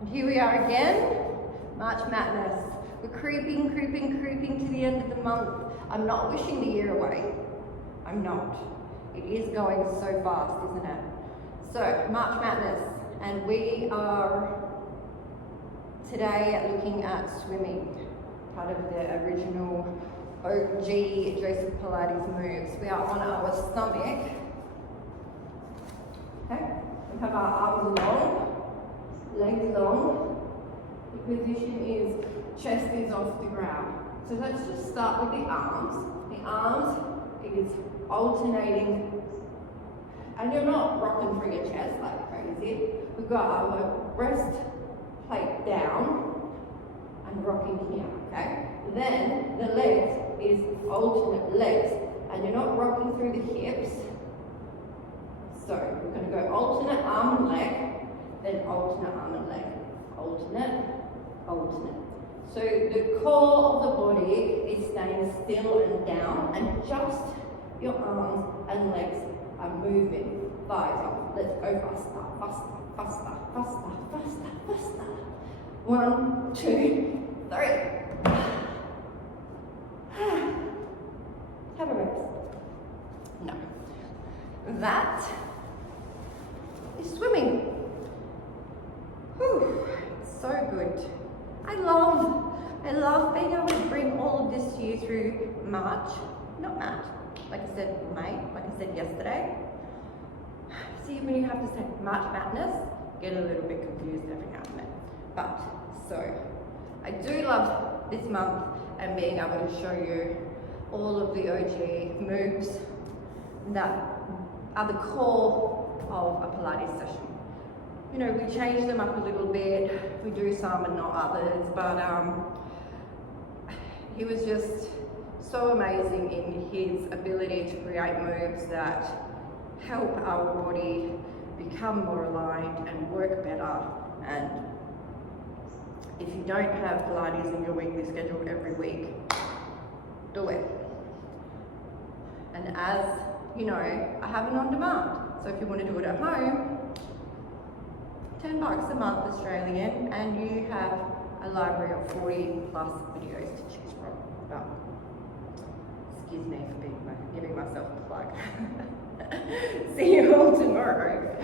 And here we are again, March Madness. We're creeping to the end of the month. I'm not wishing the year away. I'm not. It is going so fast, isn't it? So, March Madness, and we are today looking at swimming, part of the original OG Joseph Pilates moves. We are on our stomach. Okay, we have our arms long, legs long. The position is chest is off the ground. So let's just start with the arms. The arms is alternating, and you're not rocking through your chest like crazy. We've got our breast plate down and rocking here, okay? Then the legs is alternate legs, and you're not rocking through the hips. So we're going to go alternate arm and leg, then alternate arm and leg. Alternate, alternate. So the core of the body is staying still and down, and just your arms and legs are moving. Thighs off. Let's go faster, faster, faster, faster, faster, faster. 1, 2, 3. Have a rest. No. That is swimming. Whew, so good. I love being able to bring all of this to you through March. Not March, like I said, May, like I said yesterday. See, when you have to say March Madness, get a little bit confused every now and then. But, so, I do love this month and being able to show you all of the OG moves that are the core of a Pilates session. You know, we change them up a little bit. We do some and not others, but he was just so amazing in his ability to create moves that help our body become more aligned and work better. And if you don't have Pilates in your weekly schedule every week, do it. And as you know, I have it on demand. So if you want to do it at home, $10 a month Australian, and you have a library of 40 plus videos to choose from. But, excuse me for giving myself a plug. See you all tomorrow.